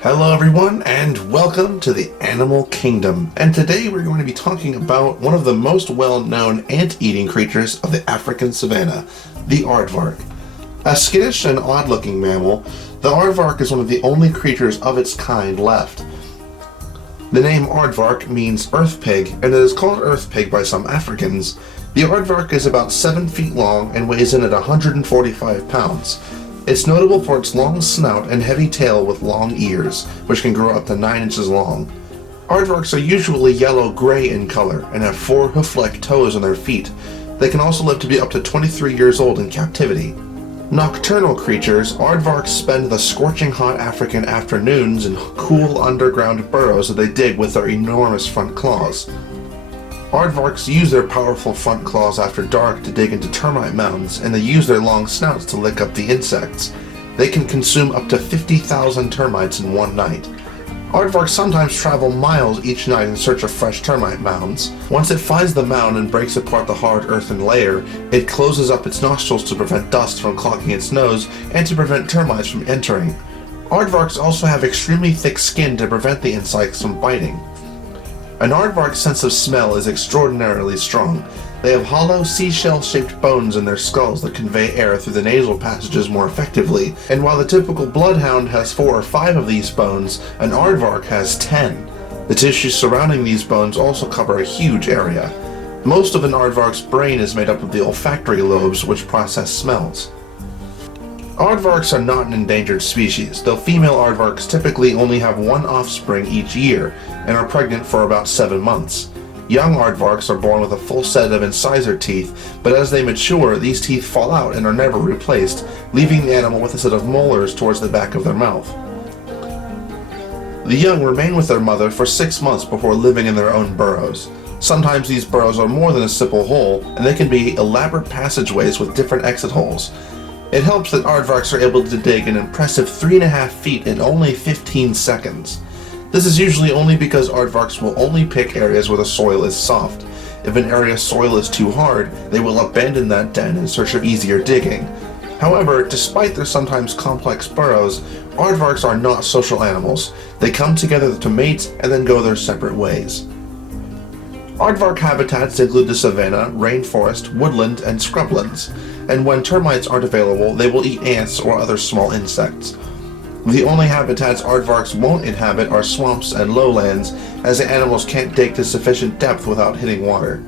Hello everyone and welcome to the Animal Kingdom, and today we're going to be talking about one of the most well-known ant-eating creatures of the African savanna, the aardvark. A skittish and odd-looking mammal, the aardvark is one of the only creatures of its kind left. The name aardvark means earth pig, and it is called earth pig by some Africans. The aardvark is about 7 feet long and weighs in at 145 pounds. It's notable for its long snout and heavy tail with long ears, which can grow up to 9 inches long. Aardvarks are usually yellow-gray in color and have 4 hoof-like toes on their feet. They can also live to be up to 23 years old in captivity. Nocturnal creatures, aardvarks spend the scorching hot African afternoons in cool underground burrows that they dig with their enormous front claws. Aardvarks use their powerful front claws after dark to dig into termite mounds, and they use their long snouts to lick up the insects. They can consume up to 50,000 termites in one night. Aardvarks sometimes travel miles each night in search of fresh termite mounds. Once it finds the mound and breaks apart the hard earthen layer, it closes up its nostrils to prevent dust from clogging its nose and to prevent termites from entering. Aardvarks also have extremely thick skin to prevent the insects from biting. An aardvark's sense of smell is extraordinarily strong. They have hollow, seashell-shaped bones in their skulls that convey air through the nasal passages more effectively, and while the typical bloodhound has 4 or 5 of these bones, an aardvark has 10. The tissues surrounding these bones also cover a huge area. Most of an aardvark's brain is made up of the olfactory lobes, which process smells. Aardvarks are not an endangered species, though female aardvarks typically only have 1 offspring each year and are pregnant for about 7 months. Young aardvarks are born with a full set of incisor teeth, but as they mature, these teeth fall out and are never replaced, leaving the animal with a set of molars towards the back of their mouth. The young remain with their mother for 6 months before living in their own burrows. Sometimes these burrows are more than a simple hole, and they can be elaborate passageways with different exit holes. It helps that aardvarks are able to dig an impressive 3.5 feet in only 15 seconds. This is usually only because aardvarks will only pick areas where the soil is soft. If an area's soil is too hard, they will abandon that den in search of easier digging. However, despite their sometimes complex burrows, aardvarks are not social animals. They come together to mate and then go their separate ways. Aardvark habitats include the savanna, rainforest, woodland, and scrublands, and when termites aren't available, they will eat ants or other small insects. The only habitats aardvarks won't inhabit are swamps and lowlands, as the animals can't dig to sufficient depth without hitting water.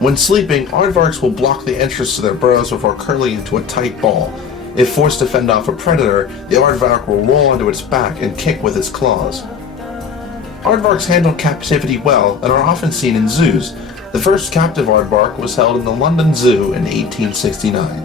When sleeping, aardvarks will block the entrance to their burrows before curling into a tight ball. If forced to fend off a predator, the aardvark will roll onto its back and kick with its claws. Aardvarks handle captivity well and are often seen in zoos. The first captive aardvark was held in the London Zoo in 1869.